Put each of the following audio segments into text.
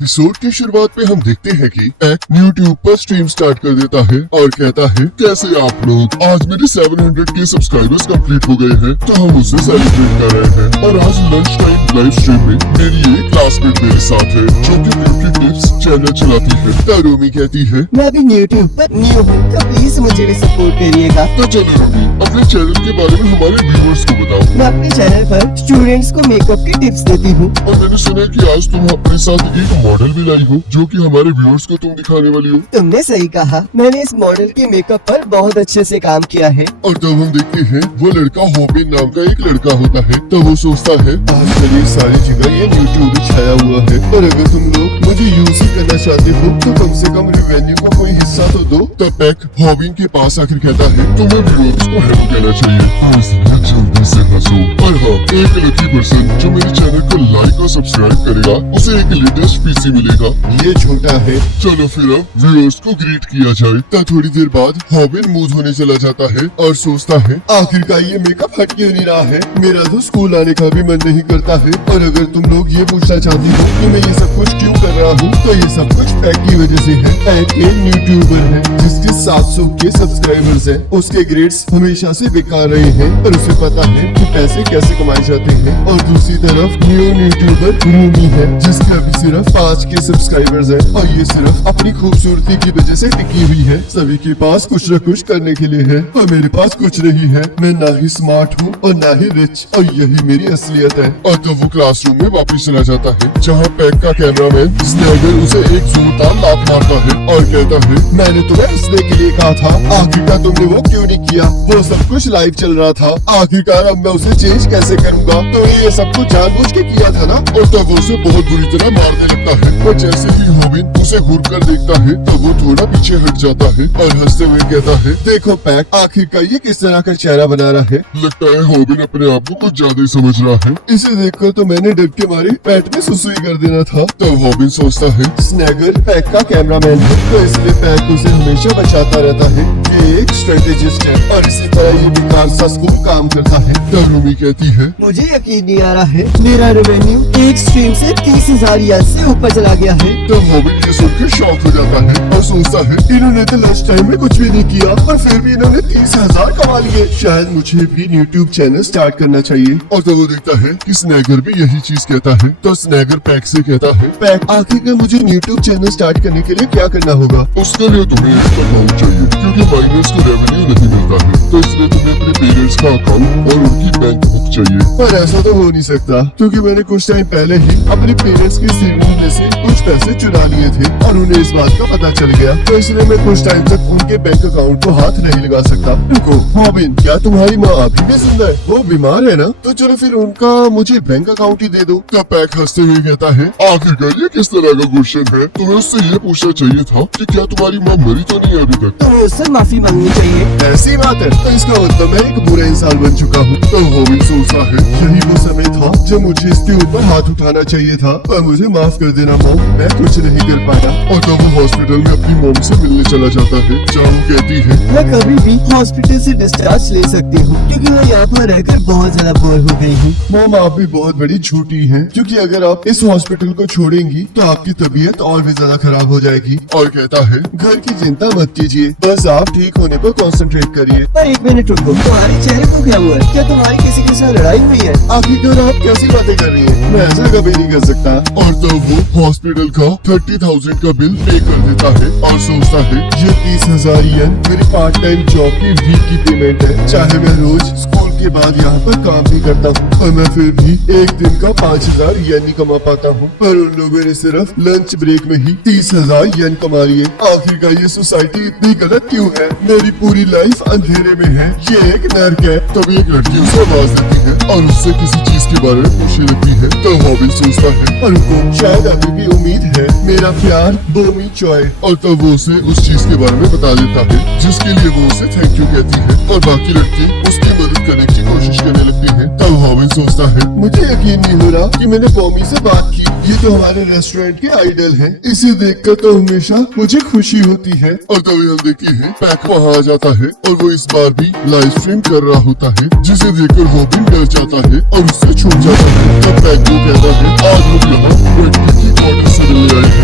Episode की शुरुआत में हम देखते हैं कि एक यूट्यूब पर स्ट्रीम स्टार्ट कर देता है और कहता है, कैसे आप लोग, आज मेरे 700 के सब्सक्राइबर्स कंप्लीट हो गए हैं तो हम उसे सेलिब्रेट कर रहे हैं। और आज लंच टाइम लाइव स्ट्रीम में मेरी एक क्लासमेट मेरे साथ है जो कि ब्यूटी टिप्स चैनल चलाती है। तरुमी कहती है, मैं भी यूट्यूब पर न्यू हूँ तो प्लीज मुझे भी सपोर्ट करिएगा। तो चलो रूमी, अपने चैनल के बारे में हमारे व्यूअर्स को बताओ। मैं अपने चैनल पर स्टूडेंट्स को मेकअप की टिप्स देती हूँ। और मैंने सुना कि आज तुम अपने साथ एक मॉडल भी लाई हो जो कि हमारे व्यूअर्स को तुम दिखाने वाली हो। तुमने सही कहा, मैंने इस मॉडल के मेकअप पर बहुत अच्छे से काम किया है। और तब हम देखते हैं वो लड़का होबिन नाम का एक लड़का होता है। तब वो सोचता है, आजकल ये सारी जगह ये यूट्यूब भी छाया हुआ है और अगर तुम लोग मुझे यूज ही करना चाहते हो तो कम से कम रिवेन्यू का कोई हिस्सा तो दो। तब पैक हॉबिन के पास आकर कहता है, तुम्हें व्यूअर्स को हेलो कहना चाहिए, इसलिए जल्दी से हंसो। और हाँ, एक लकी पर्सन जो मेरे चैनल को लाइक और सब्सक्राइब करेगा उसे एक लेटेस्ट पीसी मिलेगा। ये छोटा है। चलो फिर अब व्यूअर्स को ग्रीट किया जाए। तब थोड़ी देर बाद हॉबिन मूव होने चला जाता है और सोचता है, आखिरकार ये मेकअप हट क्यों नहीं रहा है। मेरा तो स्कूल आने का भी मन नहीं करता है। और अगर तुम लोग ये पूछना चाहती हो कि मैं ये सब कुछ क्यों कर रहा हूँ तो ये सब कुछ पैक की वजह से है। पैक एक यूट्यूबर है जिसके 700 के सब्सक्राइबर्स हैं। उसके ग्रेड्स हमेशा से बेकार रहे हैं और उसे पता है कि पैसे कैसे कमाए जाते हैं। और दूसरी तरफ न्यू यूट्यूबर रूमी है जिसके अभी सिर्फ 5 के सब्सक्राइबर्स हैं और ये सिर्फ अपनी खूबसूरती की वजह से टिकी हुई है। सभी के पास कुछ न कुछ करने के लिए है और मेरे पास कुछ नहीं है। मैं ना ही स्मार्ट हूँ और ना ही रिच और यही मेरी असलियत है। और तब वो क्लासरूम में वापस चला जाता है जहाँ पैक का कैमरामैन स्नैगर उसे एक जोरदार लात मारता है और कहता है, मैंने तुम्हें हंसने के लिए कहा था, आखिरकार तुमने वो क्यों नहीं किया। वो सब कुछ लाइव चल रहा था, आखिरकार अब मैं उसे चेंज कैसे करूँगा। तो ये सब कुछ जानबूझ के किया था ना। और तब वो उसे बहुत बुरी तरह मारने लगता है और जैसे ही हॉबिन उसे घूर कर देखता है तब वो थोड़ा पीछे हट जाता है और हंसते हुए कहता है, देखो पैक, आखिरकार ये किस तरह का चेहरा बना रहा है। लगता है हॉबिन अपने आप को कुछ ज्यादा ही समझ रहा है। इसे देखकर तो मैंने डर के मारे पेट में सुसुई कर देना था। तब हॉबिन सोचता है, स्नैगर पैक का कैमरामैन है तो इसलिए पैक उसे हमेशा बचाता रहता है। ये एक स्ट्रेटेजिस्ट है और इसी तरह ये बेकार सा स्कूल काम करता है। तब रूमी कहती है, मुझे यकीन नहीं आ रहा है, मेरा रेवेन्यू एक स्ट्रीम से 30,000 या से ऊपर चला गया है। तब हॉबिन ये सुनकर शॉक हो जाता है और सोचता है, इन्होंने तो लंच टाइम में कुछ भी नहीं किया और फिर भी इन्होंने 30,000 कमा लिए। शायद मुझे भी यूट्यूब चैनल स्टार्ट करना चाहिए। और तब वो देखता है कि स्नैगर भी यही चीज कहता है। तो स्नैगर पैक से कहता है, पैक, आखिरकार मुझे यूट्यूब चैनल स्टार्ट करने के लिए क्या करना होगा। उसके लिए तुम्हें एक अकाउंट चाहिए क्योंकि माइनर्स को रेवेन्यू नहीं मिलता है, तो इसलिए तुम्हें अपने पेरेंट्स का अकाउंट और उनकी बैंक बुक चाहिए। पर ऐसा तो हो नहीं सकता क्योंकि मैंने कुछ टाइम पहले ही अपने पेरेंट्स की सेविंग में से कुछ पैसे चुरा लिए थे और उन्हें इस बात का पता चल गया, तो इसलिए मैं कुछ टाइम तक उनके बैंक अकाउंट को हाथ नहीं लगा सकता। रुको हॉबिन, क्या तुम्हारी माँ अभी भी जिंदा है? वो बीमार है ना? तो चलो फिर उनका मुझे बैंक अकाउंट ही दे दो। तब पैक हंसते हुए कहता है, आखिरकार ये किस तरह का क्वेश्चन है। तुम्हें उससे ये पूछना चाहिए था कि क्या तुम्हारी माँ मरी तो नहीं है अभी तक। तुम्हें उससे माफी मांगनी चाहिए। ऐसी बात है, तो इसका मतलब मैं एक बुरा इंसान बन चुका हूँ। तो हॉबिन सोचता है, यही वो समय था जब मुझे इसके ऊपर हाथ उठाना चाहिए था, पर मुझे माफ कर देना मॉम, मैं कुछ नहीं कर पाया। और तब वो हॉस्पिटल में अपनी मॉम से मिलने चला जाता है जहाँ वो कहती है, मैं कभी भी हॉस्पिटल से डिस्चार्ज ले सकती हूँ क्योंकि मैं यहाँ पर रहकर बहुत ज्यादा बोर हो गई हूँ। मॉम, आप भी बहुत बड़ी झूठी हैं क्योंकि अगर आप इस हॉस्पिटल को छोड़ेंगी तो आपकी तबीयत और भी ज्यादा खराब हो जाएगी। और कहता है, घर की चिंता मत कीजिए, बस आप ठीक होने पर कंसंट्रेट करिए। पर एक मिनट रुको, तुम्हारे चेहरे को क्या हुआ है? क्या तुम्हारी किसी के साथ लड़ाई हुई है? आखिरकार आप कैसी बातें कर रही हैं? मैं ऐसा कभी नहीं कर सकता। और तब वो हॉस्पिटल का 30,000 का बिल पे कर देता है और सोचता है, ये 30,000 येन मेरी पार्ट टाइम जॉब की वीक की पेमेंट है। चाहे मैं रोज स्कूल के बाद यहाँ पर काम भी करता हूँ और मैं फिर भी एक दिन का 5,000 येन ही कमा पाता हूँ, पर उन लोगों ने सिर्फ लंच ब्रेक में ही 30,000 येन कमा लिए। आखिरकार ये सोसाइटी इतनी गलत क्यों है? मेरी पूरी लाइफ अंधेरे में है, ये एक नर्क है। तभी एक लड़की उसे आवाज देती है और उससे किसी चीज के बारे में पूछने लगती है। तो हॉबिन सोचता है, उनको शायद अभी भी उम्मीद है, मेरा प्यार बोमी चॉय। और तब वो उसे उस चीज के बारे में बता देता है जिसके लिए वो उसे थैंक यू कहती है और बाकी लड़के उसकी मदद करने की कोशिश करने लगती है। तब हॉबिन सोचता है, मुझे यकीन नहीं हो रहा कि मैंने बॉमी से बात की। ये तो हमारे रेस्टोरेंट के आइडल हैं। इसे देखकर तो हमेशा मुझे खुशी होती है। और तभी हम देखते हैं पैक वहाँ आ जाता है और वो इस बार भी लाइव स्ट्रीम कर रहा होता है, जिसे देखकर हॉबिन डर जाता है और उससे छूट जाता है। तब पैक को कहता है, आज हम यहाँ की क्वार्टर से मिलने आए हैं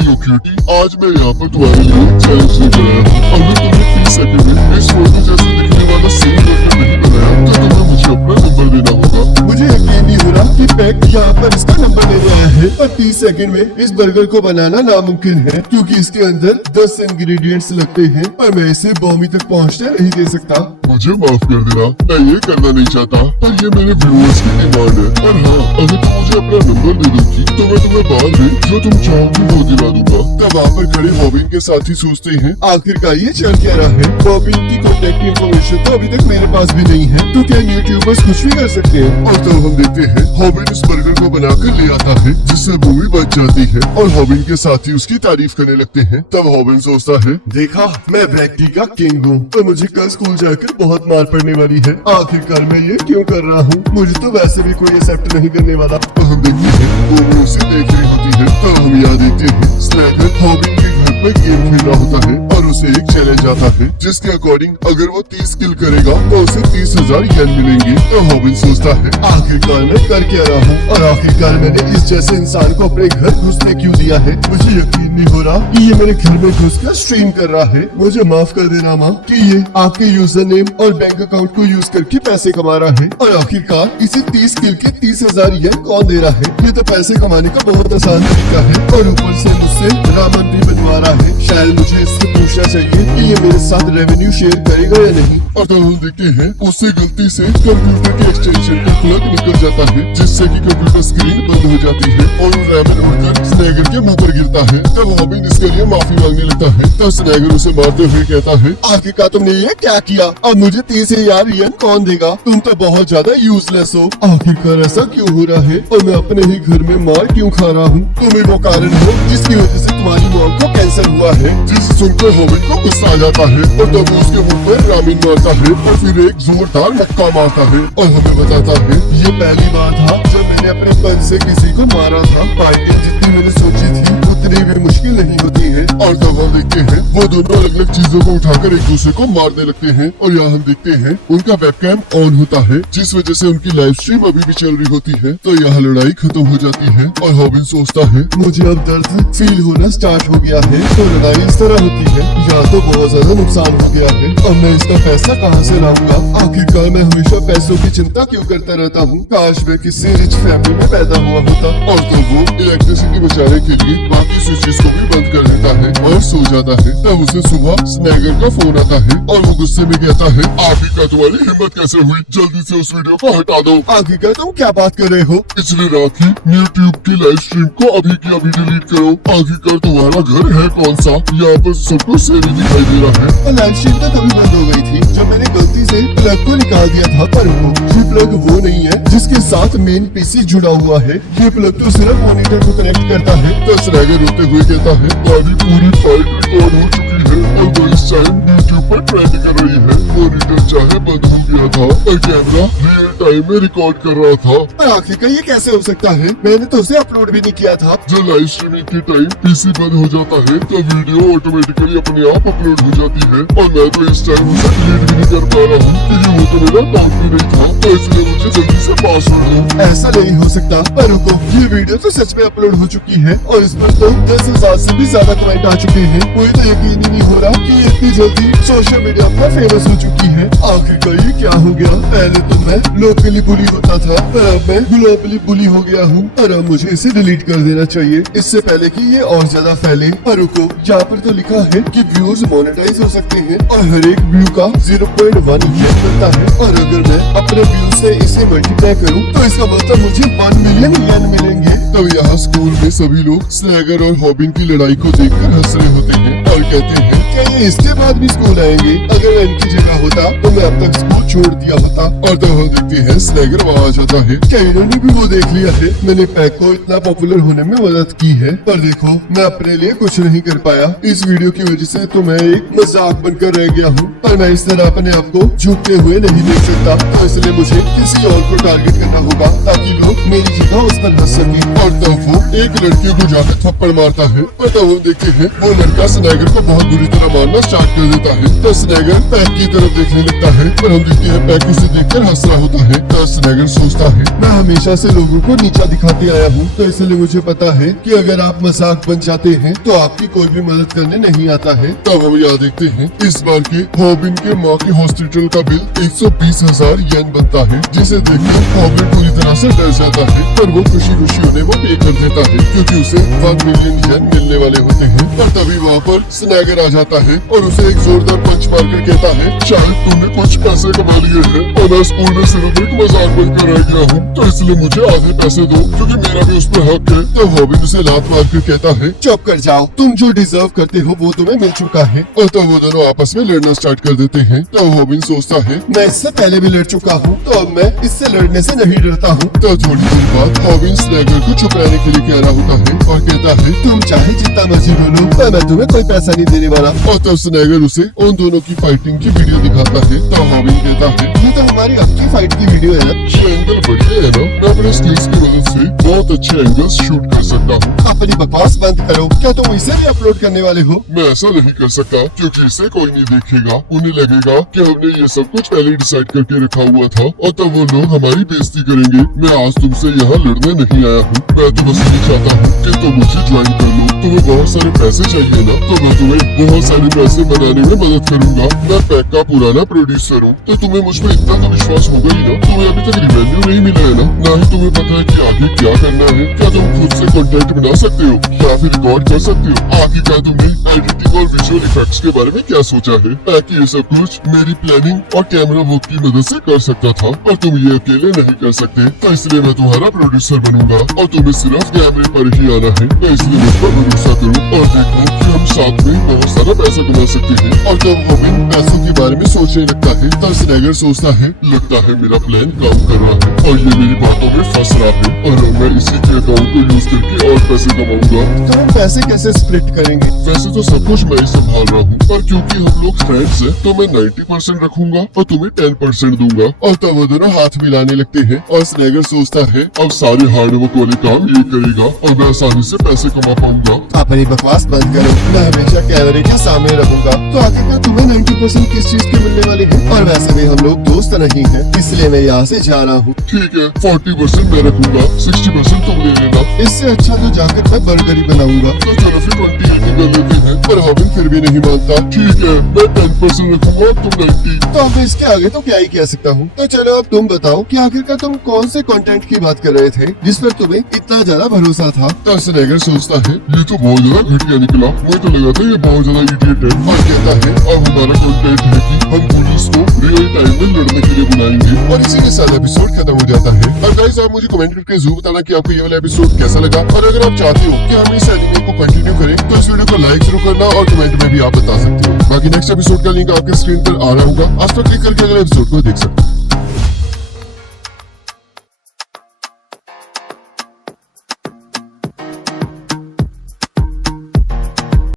कैसी हो क्यूटी? आज मैं यहाँ पर तुम्हारे लिए चैलेंज लेकर आया हूँ। अगर तुमने 30 सेकंड में इस फोटो जैसे दिखने वाला सेम बर्गर नहीं बनाया तो तुम्हें मुझे अपना नंबर देना होगा। मुझे यकीन नहीं हो रहा कि पैक यहाँ पर इसका नंबर लेने आया है और 30 सेकंड में इस बर्गर को बनाना नामुमकिन है क्योंकि इसके अंदर 10 इंग्रेडिएंट्स लगते हैं और मैं इसे बॉमी तक पहुँचने नहीं दे सकता। मुझे माफ कर देना, मैं ये करना नहीं चाहता पर ये मेरे व्यूअर्स की डिमांड है। और हाँ, अगर तुम मुझे अपना नंबर दे दोगी तो मैं तुम्हें बाद में जो तुम चाहोगी वो दिला दूंगा। तब वहाँ पर खड़े बॉबिन के साथी सोचते हैं आखिरकार ये चल क्या रहा है। बॉबिन की कॉन्टेक्ट इन्फॉर्मेशन तो अभी तक मेरे पास भी नहीं है तो क्या यूट्यूबर्स कुछ भी कर सकते हैं। और तब हम देखते हैं हॉबिन इस बर्गर को बनाकर ले आता है जिससे भूमि बच जाती है और हॉबिन के साथी उसकी तारीफ करने लगते हैं। तब हॉबिन सोचता है, देखा, मैं ब्रैक्टी का किंग हूँ तो मुझे कल स्कूल जाकर बहुत मार पड़ने वाली है। आखिरकार मैं ये क्यों कर रहा हूँ, मुझे तो वैसे भी कोई एक्सेप्ट नहीं करने वाला। तो हम देखते हैं वो उसे देख रही होती है। तब हम यहाँ देखते हैं स्नैकर हॉबिन के घर में गेम खेल रहा होता है और उसे एक चैलेंज आता है जिसके अकॉर्डिंग अगर वो 30 किल करेगा तो उसे 30,000 येन मिलेंगे। तो हॉबिन सोचता है, आखिरकार मैं कर क्या रहा हूँ और आखिरकार मैंने इस जैसे इंसान को अपने घर घुसने क्यों दिया है। मुझे यकीन नहीं हो रहा कि ये मेरे घर में घुसकर स्ट्रीम कर रहा है। मुझे माफ कर देना माँ कि ये आपके यूजर नेम और बैंक अकाउंट को यूज करके पैसे कमा रहा है और आखिरकार इसे 30 किल के 30,000 येन कौन दे रहा है। ये तो पैसे कमाने का बहुत आसान तरीका है और ऊपर से मुझसे रामन भी बनवा रहा है। शायद मुझे इससे पूछना चाहिए कि ये मेरे साथ रेवेन्यू शेयर करेगा या नहीं। और तब हम देखते हैं उससे गलती से कंप्यूटर के एक्सटेंशन का प्लग निकल जाता है जिससे कि कंप्यूटर स्क्रीन बंद हो जाती है और रेमन उड़कर स्नैगर के मुंह पर गिरता है। तब हॉबिन इसके लिए माफी मांगने लगता है। तब स्नैगर उसे मारते हुए कहता है, आखिरकार तुमने ये क्या किया, अब मुझे 30,000 येन कौन देगा। तुम तो बहुत ज्यादा यूजलेस हो। आखिरकार ऐसा क्यों हो रहा है और मैं अपने ही घर में मार क्यों खा रहा हूँ। तुम ही वो कारण हो जिसकी वजह से तुम्हारी मॉम को कैंसर हुआ है। जिसे सुनकर हॉबिन को गुस्सा आ जाता है और तब वो उसके मुंह पर रामीन मारता है और फिर एक जोरदार मुक्का मारता है और हमें बताता है, ये पहली बार था जब मैंने अपने पन से किसी को मारा था। फाइटिंग जितनी मैंने सोची थी उतनी भी मुश्किल नहीं होती है। और तब हम देखते हैं वो दोनों अलग अलग चीजों को उठाकर एक दूसरे को मारने लगते हैं और यहाँ हम देखते हैं उनका वेबकैम ऑन होता है जिस वजह से उनकी लाइव स्ट्रीम अभी भी चल रही होती है। तो यहाँ लड़ाई खत्म हो जाती है और हॉबिन सोचता है, मुझे अब दर्द फील होना स्टार्ट हो गया है। तो लड़ाई इस तरह होती है, यहाँ तो बहुत ज्यादा नुकसान हो गया है और मैं इसका पैसा कहाँ से लाऊंगा। आखिरकार मैं हमेशा पैसों की चिंता क्यों करता रहता हूँ। काश मैं किसी रिच फैमिली में पैदा हुआ होता। और तो वो इलेक्ट्रिसिटी बचाने के लिए बाकी स्विचेस को भी बंद कर देता है और सो जाता है। तब उसे सुबह स्नैगर का फोन आता है और वो गुस्से में कहता है, आखिरकार तुम्हारी हिम्मत कैसे हुई, जल्दी से उस वीडियो को हटा दो। आखिरकार तुम क्या बात कर रहे हो। पिछली रात ही यूट्यूब की लाइव स्ट्रीम को अभी की अभी डिलीट करो। आखिरकार तुम्हारा घर है कौन सा, यहाँ पर सबको सेरी दिखाई दे रहा है। और लाइव स्ट्रीम तो तभी बंद हो गई थी जब मैंने गलती से प्लग को निकाल दिया था। पर ये प्लग वो नहीं है जिसके साथ मेन पीसी जुड़ा हुआ है। ये प्लग तो सिर्फ मॉनिटर को कनेक्ट करता है। तो स्नैगर रोते हुए कहता है, हमारी पूरी फाइट रिकॉर्ड हो चुकी है और वो इस टाइम यूट्यूब पर ट्रेंड कर रही है। मॉनिटर चाहे बंद हो गया था और कैमरा रियल टाइम में रिकॉर्ड कर रहा था। और आखिरकार ये कैसे हो सकता है, मैंने तो उसे अपलोड भी नहीं किया था। जब लाइव स्ट्रीमिंग के टाइम पीसी बंद हो जाता है तो वीडियो ऑटोमेटिकली अपने आप अपलोड हो जाती है और मैं तो इस टाइम उसे डिलीट भी नहीं कर पा रहा हूँ क्योंकि वो तो मेरा अकाउंट में नहीं था। तो इसलिए मुझे जल्दी से पासवर्ड दो। ऐसा नहीं हो सकता। पर रुको, ये वीडियो तो सच में अपलोड हो चुकी है और इस पर तो 10,000 से भी ज्यादा कमेंट आ चुके हैं। मुझे तो यकीन ही नहीं हो रहा कि ये इतनी जल्दी सोशल मीडिया पर फेमस हो चुकी है। आखिरकार ये क्या हो गया। पहले तो मैं लोकली बुली होता था पर अब मैं ग्लोबली बुली हो गया हूँ और अब मुझे इसे डिलीट कर देना चाहिए इससे पहले कि ये और ज्यादा फैले। पर रुको, यहाँ पर तो लिखा है कि व्यूज मोनेटाइज हो सकते हैं और हर एक व्यू का 0.1 येन मिलता है और अगर मैं अपने व्यू से इसे मल्टीप्लाई करूँ तो इसका मतलब मुझे 1 मिलियन येन मिलेंगे। तब यहाँ स्कूल में सभी लोग स्नैगर और हॉबिन की लड़ाई को देखकर हंस रहे होते हैं और कहते हैं, क्या ये इसके बाद भी स्कूल आएंगे। अगर मैं इनकी जगह होता तो मैं अब तक स्कूल छोड़ दिया होता। और तब हम देखते हैं स्नैगर वहाँ आ जाता है। क्या इन्होंने भी वो देख लिया है। मैंने पैक को इतना पॉपुलर होने में मदद की है पर देखो मैं अपने लिए कुछ नहीं कर पाया। इस वीडियो की वजह से तो मैं एक मजाक बनकर रह गया हूँ पर मैं इस तरह अपने आप को झुकते हुए नहीं देख सकता। तो इसलिए मुझे किसी और को टारगेट करना होगा ताकि लोग मेरी जगह उस पर हंस सके। और तब वो एक लड़की को जाकर थप्पड़ मारता है। और तब हम देखते हैं वो लड़का स्नेगर को बहुत बुरी तरह मारना स्टार्ट कर देता है। तो स्नेगर पैक की तरफ देखने लगता है और हम देखते हैं पैक उसे देखकर हंस रहा होता है। तो स्नेगर सोचता है मैं हमेशा से लोगों को नीचा दिखाते आया हूँ, तो इसलिए मुझे पता है कि अगर आप मजाक बन जाते हैं तो आपकी कोई भी मदद करने नहीं आता है। तब हम यहाँ देखते हैं इस बार के हॉबिन के माँ के हॉस्पिटल का बिल 120,000 येन बनता है, जिसे देखकर हॉबिन पूरी तरह से डर जाता है। पर वो खुशी खुशी उन्हें वो पे कर देता है क्योंकि उसे 1 मिलियन येन मिलने वाले होते हैं। और तभी वहाँ पर स्नेगर आ जाता है और उसे एक जोरदार पंच मारकर कहता है शायद तुमने कुछ पैसे कमा लिए हैं और मैं स्कूल में सिर्फ एक मजाक बनकर रह गया हूँ, तो इसलिए मुझे आधे पैसे दो क्योंकि मेरा भी उस पर हक है। तो हॉबिन उसे लात मार कर कहता है चुप कर जाओ, तुम जो डिजर्व करते हो वो तुम्हें मिल चुका है। और तब वो दोनों आपस में लड़ना स्टार्ट कर देते हैं। तो हॉबिन सोचता है मैं इससे पहले भी लड़ चुका हूँ, तो अब मैं इससे लड़ने से नहीं डरता हूँ। तो थोड़ी देर बाद हॉबिन स्नेगर को चुप रहने के लिए कह रहा होता है और कहता है तुम चाहे जितना मर्जी बोलो, पर मैं तुम्हें कोई पैसा नहीं देने वाला। और तब स्नेगर उसे उन दोनों की फाइटिंग की वीडियो दिखाता है। तो हॉबिन कहता है ये तो हमारी अब की फाइट की वीडियो है ना। ये एंगल बढ़िया है ना, मैं अपने स्किल्स की मदद से बहुत अच्छे एंगल्स शूट कर सकता हूँ। अपनी बकवास बंद करो, क्या तुम इसे भी अपलोड करने वाले हो? मैं ऐसा नहीं कर सकता क्योंकि इसे कोई नहीं देखेगा। उन्हें लगेगा कि हमने ये सब कुछ पहले डिसाइड करके रखा हुआ था और तब वो लोग हमारी बेइज्जती करेंगे। मैं आज तुमसे यहाँ लड़ने नहीं आया हूँ, मैं तो बस ये चाहता हूँ कि तुम मुझे ज्वाइन कर लो। तुम्हें बहुत सारे पैसे चाहिए ना, तो मैं तुम्हें बहुत सारे पैसे बनाने में मदद करूंगा। मैं पैक का पुराना प्रोड्यूसर हूँ, तो तुम्हें मुझ पर इतना तो विश्वास होगा ही ना। तुम्हें अभी तक रिवेन्यू नहीं मिला है ना ही तुम्हें पता है कि आगे क्या करना है। क्या तुम खुद से कंटेंट बना सकते हो या फिर रिकॉर्ड कर सकते हो? आगे क्या तुमने एडिटिंग और विजुअल इफेक्ट्स के बारे में क्या सोचा है? ताकि ये सब कुछ मेरी प्लानिंग और कैमरा वर्क की मदद से कर सकता था, और तुम ये अकेले नहीं कर सकते। तो इसलिए मैं तुम्हारा प्रोड्यूसर बनूंगा और तुम्हें सिर्फ कैमरे पर ही आना है। तो इसलिए मुझ पर भरोसा करो और देखो कि हम साथ में बहुत सारा पैसा कमा सकते हैं। और जब हॉबिन पैसों के बारे में सोचने लगता है तब स्नेगर सोचता है लगता है मेरा प्लान काम कर रहा है और ये मेरी बातों में फंस रहा है और मैं इसी के अकाउंट को यूज करके और पैसे कमाऊंगा। तो हम पैसे कैसे स्प्लिट करेंगे? वैसे तो सब कुछ मैं ही संभाल रहा हूँ, पर क्योंकि हम लोग फ्रेंड्स हैं तो मैं 90% रखूंगा और तुम्हें 10% दूंगा। और तब वो दोनों हाथ मिलाने लगते हैं और स्नेगर सोचता है अब सारे हार्डवर्क वाले काम ये करेगा और मैं आसानी से पैसे कमा पाऊंगा। अपनी बकवास बंद करो, मैं हमेशा कैमरे के सामने रहूंगा। तो आखिरकार तुम्हें 90% किस चीज के मिलने वाले हैं? और वैसे भी हम लोग दोस्त नहीं हैं, इसलिए मैं यहाँ से जा रहा हूँ। ठीक है, 40% मैं रखूंगा, 60% तुम ले लेना। इससे अच्छा तो जाकर मैं बर्गर ही बनाऊंगा। तो चलो फिर 20-80 कर लेते हैं। पर हॉबिन फिर भी नहीं मानता। ठीक है, मैं 10% रखूंगा, तुम 90। तो अब इसके आगे तो क्या ही कह सकता हूँ। तो चलो अब तुम बताओ कि आखिरकार तुम कौन से कंटेंट की बात कर रहे थे जिस पर तुम्हें इतना ज्यादा भरोसा था? तब स्नेगर सोचता है ये तो बहुत ज्यादा घटिया निकला। मुझे तो लगा था ये बहुत ज्यादा इडियट है। और कहता है अब हमारा कंटेंट है कि हम पुलिस को रियल टाइम में लड़ने के लिए बुलाएंगे। और इसी के साथ एपिसोड खत्म हो जाता है। अब गाइस आप मुझे कमेंट करके जरूर बताना कि आपको ये वाला एपिसोड कैसा लगा, और अगर आप चाहते हो कि हम इस एनिमे को कंटिन्यू करें तो इस वीडियो को लाइक जरूर करना और कमेंट में भी आप बता सकते हो। बाकी नेक्स्ट एपिसोड का लिंक आपके स्क्रीन पर आ रहा होगा, आप तो क्लिक करके अगले एपिसोड को देख सकते हो।